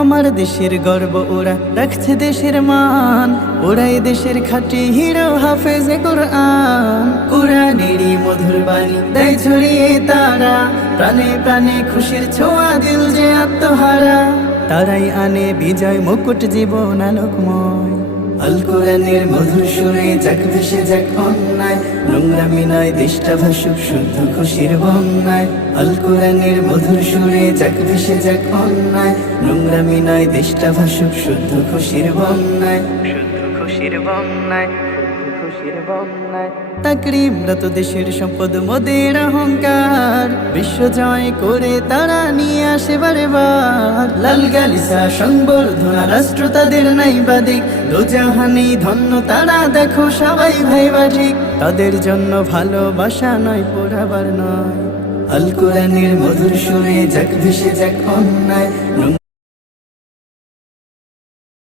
আমার দেশের গর্ব ওরা, রাখছে দেশের মান, ওরাই দেশের খাঁটি হিরো, হাফেজে কোরআন। কোরআনেরই মধুর বাণী দেয় ছড়িয়ে তারা, প্রাণে প্রাণে খুশির ছোঁয়া, দিল যে আত্মহারা। তারাই আনে বিজয় মুকুট, জীবন আলোকময়। আল কোরআনের মধুর সুরে যাক ভেসে যাক অন্যায়, নোংরামি নয় দেশটা ভাসুক শুদ্ধ খুশির বন্যায়। আল কোরআনের মধুর সুরে যাক ভেসে যাক অন্যায়, নোংরামি নয় দেশটা ভাসুক শুদ্ধ খুশির বন্যায়, শুদ্ধ খুশির বন্যায়, খুশির বন্যায়। তাকরিমরত দেশের সম্পদ মোদের অহংকার, বিশ্ব জয় করে তারা নিয়ে আসে বারে বার। লাল গালিসা সংবর্ধনা রাষ্ট্র তাদের নাই বাদিক, দোজাহানি ধন্য তারা, দেখো সবাই ভাইবা ঠিক। তাদের জন্য ভালোবাসা নয় পোড়াবার নয়। আল কোরআনের মধুর সুরে যাক ভেসে যাক অন্যায়,